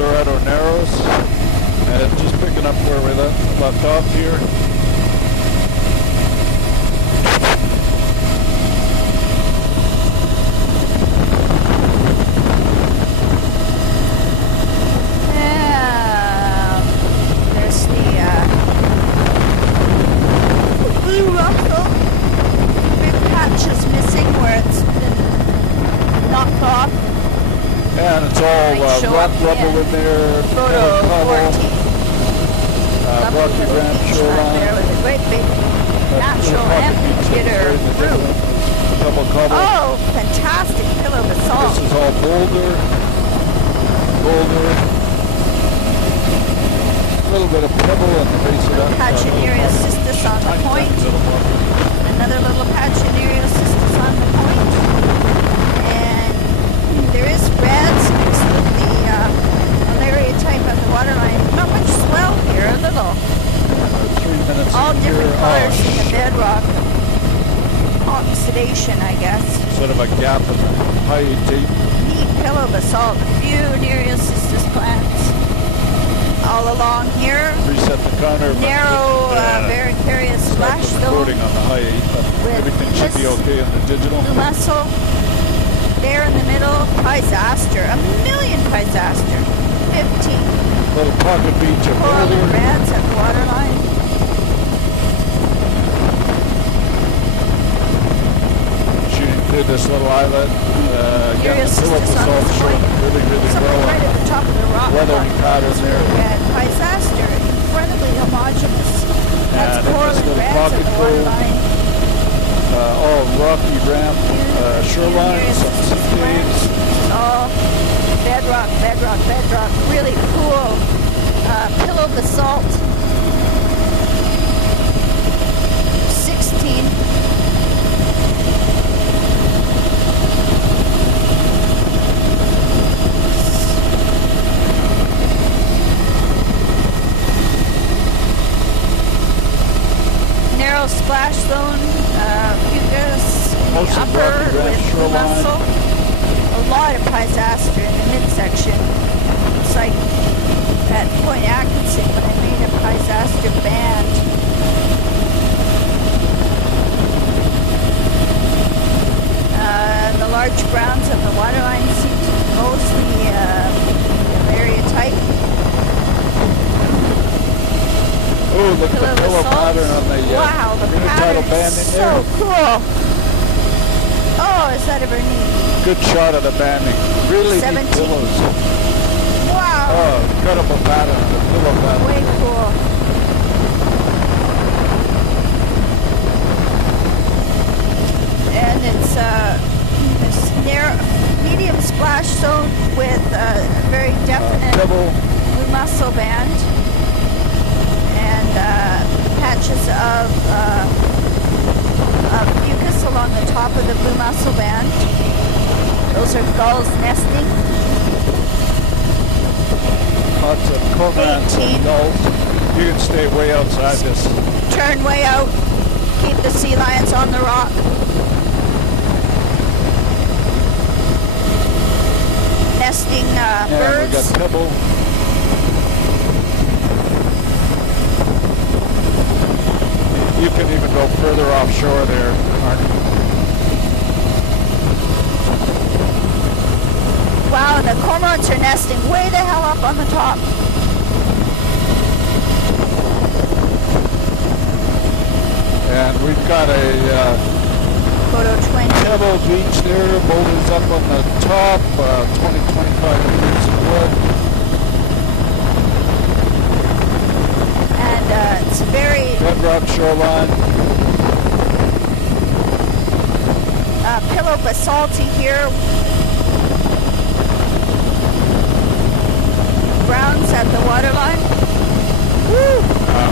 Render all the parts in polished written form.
Dorado Narrows, and just picking up where we left off here. There's the Blue Russell. Big patches missing where it's been knocked off. And it's all rock rubble in there, Photo 14. Rocky Ramp shoreline. There with a great big natural amphitheater roof. Double cobble. Oh, fantastic pillow basalt. This is all boulder. A little bit of pebble on the base of that. Pachyneria cystis on the point. Another little Pachyneria cystis on the point. And there is reds mixed with the malaria type of the waterline. Not much swell here, a little. 3 minutes. All different colors in the bedrock. Oxidation, I guess. Sort of a gap in the high deep. Neat pillow basalt. Few Nereus cystis plants. All along here. Reset the counter. Narrow varicarious splash zone. Recording on the high 8, but everything should be okay on the digital. Blue mussel. There in the middle, Pisaster. 1,000,000 Pisaster. 15. Little pocket beach of Coral and boulder. reds at the waterline. Shooting through this little islet. Again, Nereus the pillow cystis on basalt this showing point. really Something well. right at the top of the rock. Weathering pattern there. Red Pisaster. Incredibly homogeneous. That's And coral this and little reds at pocket the cove. waterline. All rocky ramp shoreline, some sea caves. Oh, bedrock. Really cool. Pillow basalt. 16. Narrow splash zone, fucus in the Most of upper Rocky Ramp with blue shoreline. mussel. A lot of Pisaster in the midsection. It's like at Point Atkinson when I made a Pisaster band. The large browns of the waterline seem to be mostly malaria type. Oh, look at the pillow pattern on the wow, the unitidal pattern band is in so there. cool. Oh, is that ever neat? Good shot of the banding. Really 17. neat pillows. Wow. Oh, incredible pattern on the pillow pattern. Way cool. And it's this narrow, medium splash zone with a very definite Double. blue mussel band and patches of fucus along the top of the blue mussel band. Those are gulls nesting. Lots of cormorants 18. and gulls. You can stay way outside this. Turn way out. Keep the sea lions on the rock. Nesting And we birds. got pebble. You can even go further offshore there, Mark. Wow, and the cormorants are nesting way the hell up on the top. And we've got a Photo 20. pebble beach there, boulders up on the top, 20-25 meters in wood. And it's very Bedrock shoreline. pillow basalty here. Browns at the waterline. Woo!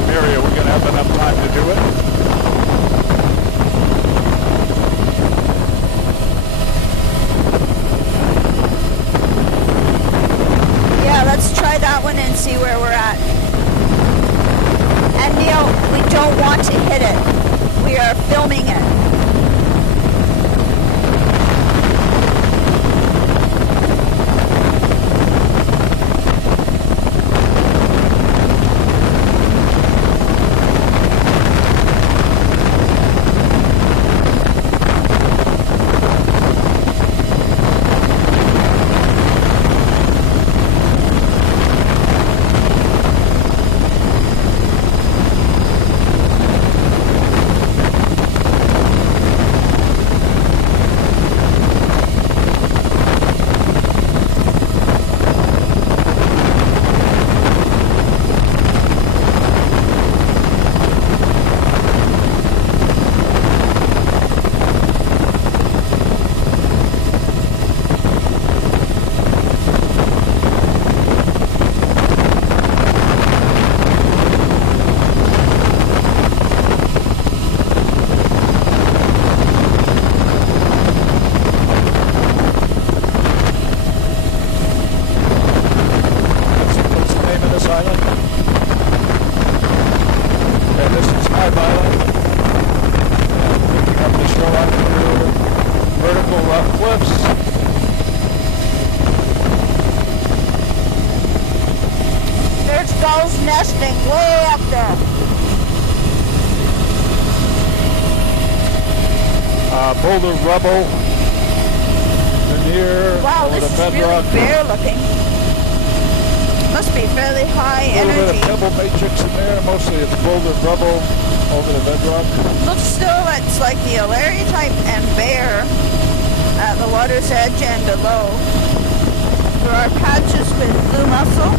Mary, are we going to have enough time to do it? Yeah, let's try that one and see where we're at. And Neil, we don't want to hit it. We are filming it. nesting way up there. Boulder rubble. Veneer. Wow, over this the is really bedrock. bare looking. Must be fairly high A little energy. bit of pebble matrix in there. Mostly it's boulder rubble over the bedrock. Looks still, it's like the Alaria type and bare at the water's edge and below. There are patches with blue mussel.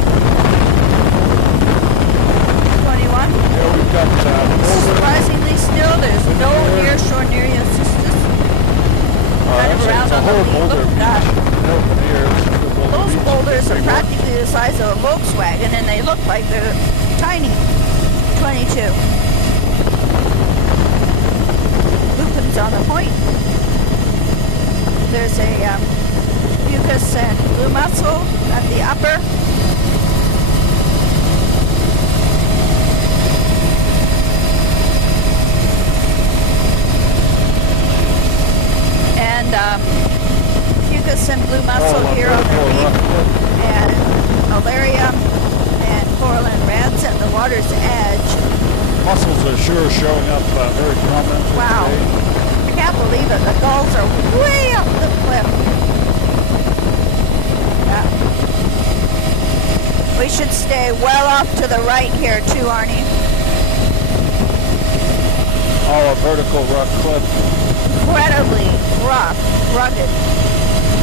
21. Here we've got boulder. Surprisingly still, there's no nearshore Nereocystis. Kind of around It's a on the whole lead. boulder Look at that. beach. No veneers. Those boulders are practically the size of a Volkswagen and they look like they're tiny. 22. Lupins on the point. There's a mucus and blue mussel at the upper. And mucus and blue mussel here on the reef. And Alaria and coral and reds at the water's edge. Mussels are sure showing up very prominently Wow. today. I can't believe it. The gulls are way up the cliff. Yeah. We should stay well off to the right here too, Arnie. Oh, a vertical rock cliff. Incredibly rough, rugged,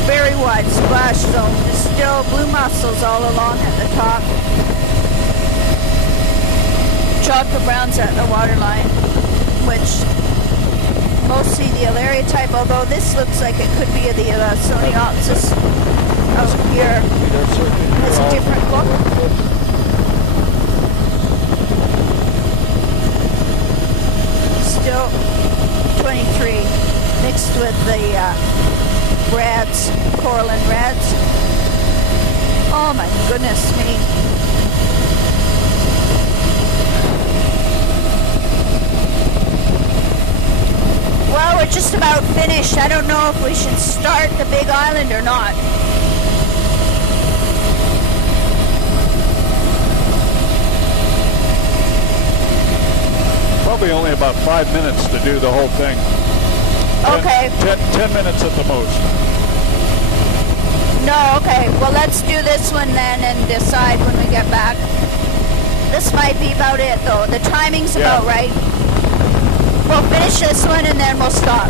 very wide splash zone. There's still blue mussels all along at the top. Chocolate browns at the waterline, which mostly the Alaria type, although this looks like it could be the Soniopsis out here. Has a different look. Still 23, mixed with the reds, coral and reds. Oh my goodness me. Well, we're just about finished. I don't know if we should start the big island or not. Probably only about 5 minutes to do the whole thing. Okay. 10 minutes at the most. No, okay. Well, let's do this one then and decide when we get back. This might be about it, though. The timing's about right. We'll finish this one and then we'll stop.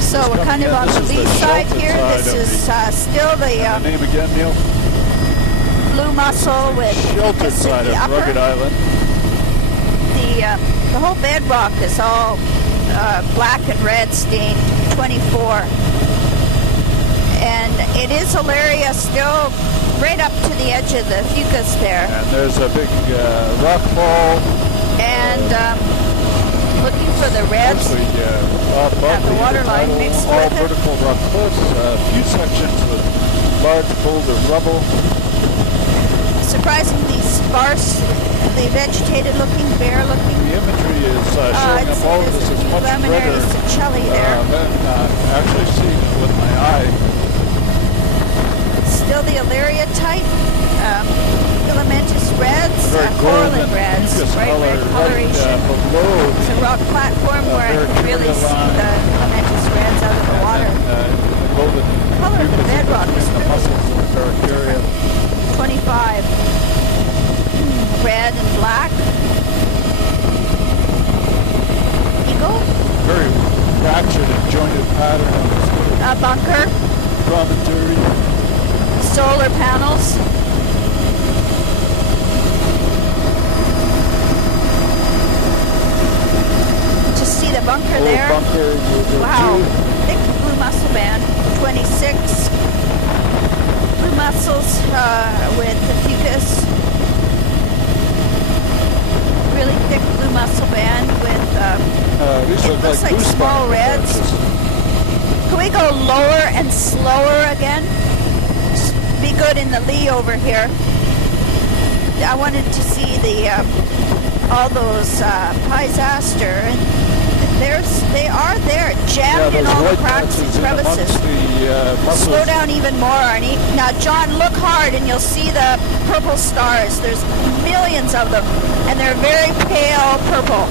So we're kind of on the lee side here. This is still the Name again, Neil? blue mussel with Sheltered mucus in side the of upper. Rugged Island. The whole bedrock is all black and red stained, 24. And it is Alaria still right up to the edge of the fucus there. And there's a big rock fall. And looking for the reds. Mostly, above At the waterline tidal, mixed all with it. vertical rock cliffs, a few sections with large boulder rubble. Surprisingly sparsely vegetated looking, bare looking. The imagery is showing I'd up say all of this this is is much Laminaria redder seychelli there. than actually seeing it with my eye. Still the Alaria type. Filamentous reds, Very coral golden and reds, mucus bright color red coloration. right below. It's a rock platform where I very can really see line. the filamentous reds out of the water. And the golden Color of the mucus bedrock is between the really muscles in the dark area. 25. Red and black. Eagle. Very fractured and jointed pattern on this little A bunker. promontory. Solar panels. Just see the bunker Old there. bunker with Wow. two. Thick blue mussel band. 26. Blue mussels with the fucus. Really thick blue mussel band with These it look looks like goose small bump reds. patches. Can we go lower and slower again? Be good in the lee over here. I wanted to see the all those Pisaster, and they are there, jammed in those all the white cracks patches and in amongst crevices. the mussels. Slow down even more, Arnie. Now, John, look hard and you'll see the purple stars. There's millions of them, and they're very pale purple.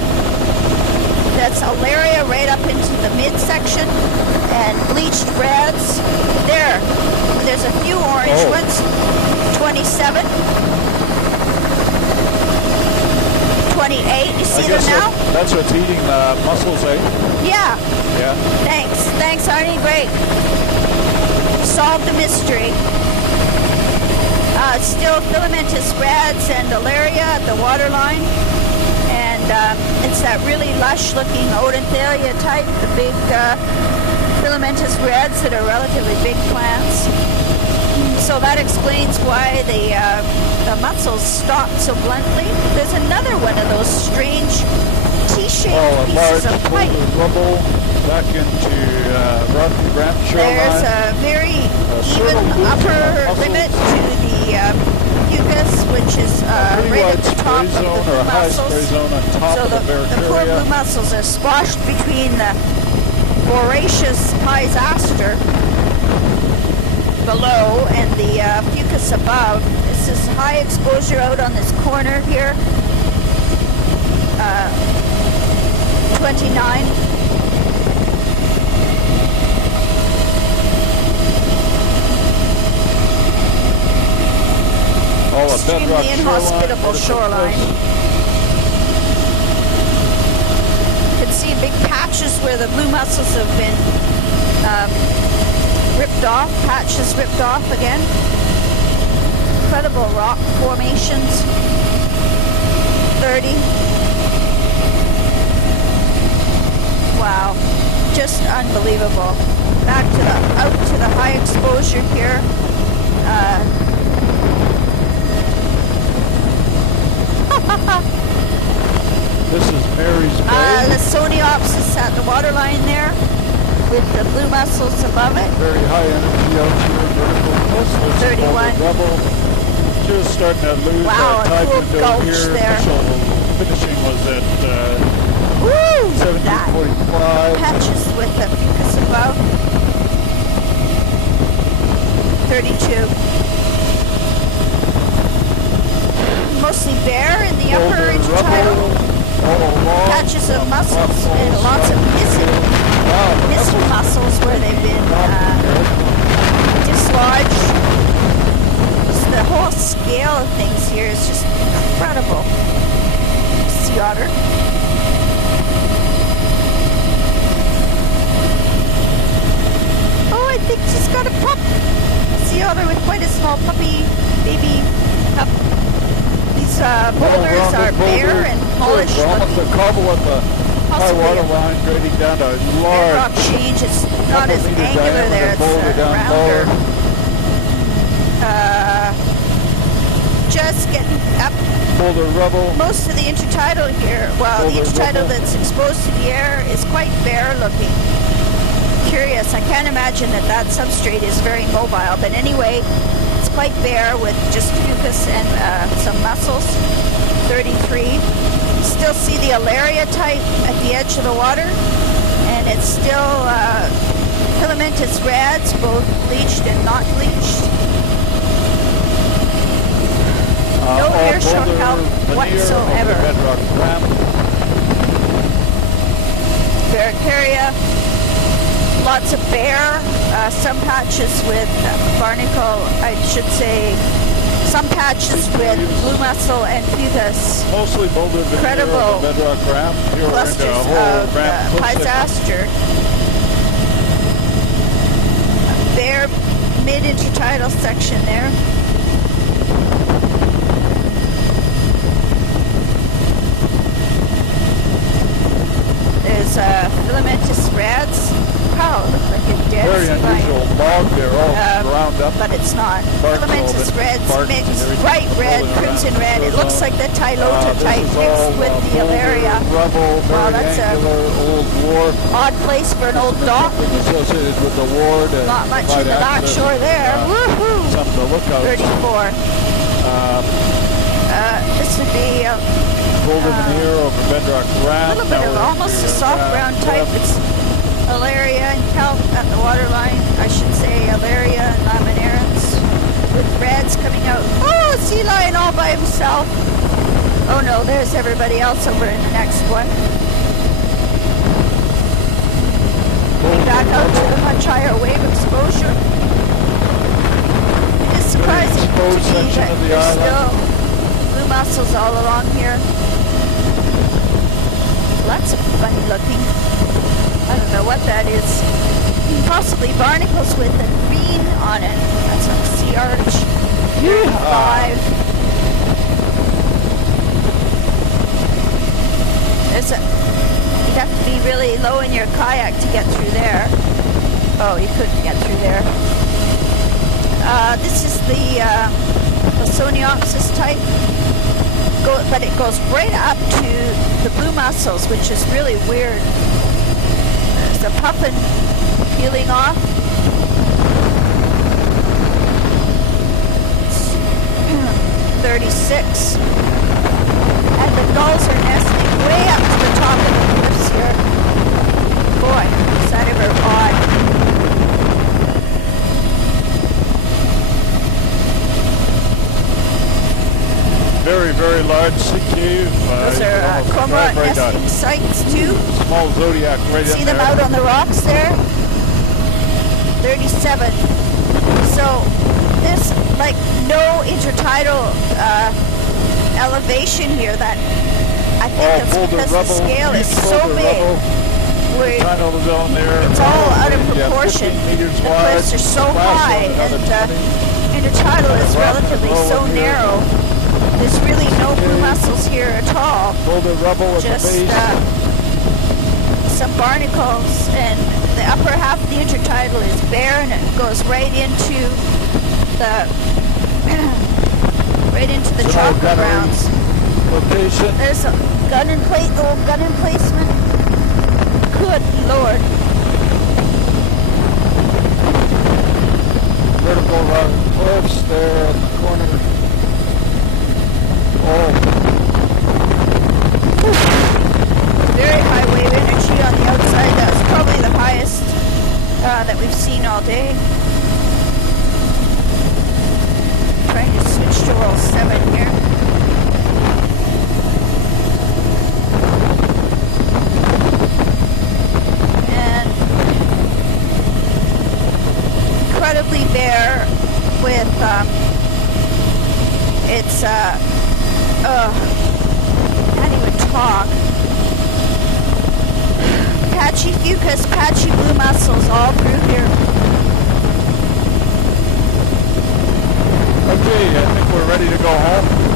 That's Alaria right up into the midsection, and bleached reds. There's a few orange ones. 27. 28. You see them now? That's what's eating the mussels, eh? Yeah. Yeah. Thanks, Arnie. Great. Solved the mystery. Still filamentous reds and Alaria at the waterline. And it's that really lush-looking Odonthelia type, the big filamentous reds that are relatively big plants. So that explains why the mussels stopped so bluntly. There's another one of those strange T-shaped pieces of pipe. Rubble back into rocky ramp shoreline. There's a very even upper limit to the fucus, which is right at the top of the blue mussels. So the poor blue mussels are squashed between the voracious Pisaster below and the fucus above. This is high exposure out on this corner here. 29. Extremely inhospitable shoreline. You can see big patches where the blue mussels have been ripped off, patches ripped off again. Incredible rock formations. 30. Wow, just unbelievable. Back to out to the high exposure here. This is Mary's Bay. Lasoniopsis at the waterline there, with the blue mussels above it. Very high energy out here, vertical cliffs. 31. Rubble. Just starting to lose Wow, our tide cool window gulch here. there. Initial finishing was at Woo! 1745. Patches with the fucus above. 32. Mostly bare in the upper intertidal. Patches of mussels and lots of missing mussels where they've been dislodged. So the whole scale of things here is just incredible. Sea otter. Oh, I think she's got a pup. Sea otter with quite a small puppy, baby pup. These boulders are bare and polished Almost a looking. cobble at the high Possibly water a line, grading down to bedrock large change. It's not as couple-meter angular there. diameter boulder It's down rounder. lower. Just getting up. Boulder rubble. Most of the intertidal here, well, the Boulder intertidal rubble. that's exposed to the air is quite bare looking. Curious. I can't imagine that substrate is very mobile. But anyway, it's quite bare with just fucus and some mussels. 33. Still see the Alaria type at the edge of the water, and it's still filamentous reds, both bleached and not bleached. No air shock help whatsoever. Barracaria, lots of bare, some patches with barnacle, I should say. Some patches with blue mussel and fucus. Mostly boulder Incredible bedrock ramp. Here we're into a clusters whole of ramp cliff Pisaster. Bare mid-intertidal section there. There's filamentous reds. Wow, looks like a dead Very sea lion. unusual log there, all ground up. but it's not. Bark Filamentous cloven, reds bark and mixed, everything. bright red, All crimson around red. the It looks zone. like the Tylota This type is mixed all, with the boulder, Alaria. Rubble, very that's a angular, old wharf. odd place for an old dock. Associated with the ward. And Not much provide in the dock access, shore there. Woohoo! Something to look out. 34. This would be a Golden Veneer over Bedrock Ground. little bit of almost a soft ground type. It's Alaria and kelp at the waterline. I should say Alaria and Laminarans with reds coming out. Oh, a sea lion all by himself. Oh no, there's everybody else over in the next one. Coming back out to the much higher wave exposure. It is surprising to exposed me section that of the there's island. still blue mussels all along here. Lots of funny looking. I don't know what that is. Possibly barnacles with a green on it. That's a sea arch. 5. There's a. You'd have to be really low in your kayak to get through there. Oh, you couldn't get through there. This is the Soniopsis type. But it goes right up to the blue mussels, which is really weird. There's a puffin peeling off. 36. And the gulls are nesting way up to the top of the cliffs here. Boy, is that ever odd. Very, very large sea cave. Those are cormorant nesting sites too. Small zodiac right See in them there. out on the rocks there? 37. So there's like no intertidal elevation here. That I think it's Boulder because Rubble, the scale is huge so Boulder big. Rubble. Where Tidal zone there. it's all out of Yeah, proportion. 15 meters The wide. cliffs are so Splash high, zone, another and 20. intertidal is Rock and relatively roll so in here. narrow. There's really no blue Okay. mussels here at all. Boulder Rubble at Just the base. some barnacles, and the upper half of the intertidal is bare, and it goes right into the It's an old chocolate gunnery grounds. location. There's a old gun emplacement. Good Lord. Vertical rock cliffs there in the corner. Oh, Very high wave energy on the outside. That's probably the highest that we've seen all day. Trying to switch to roll 7 here. And incredibly bare with it's can't even talk. Patchy fucus, patchy blue mussels all through here. okay, I think we're ready to go home.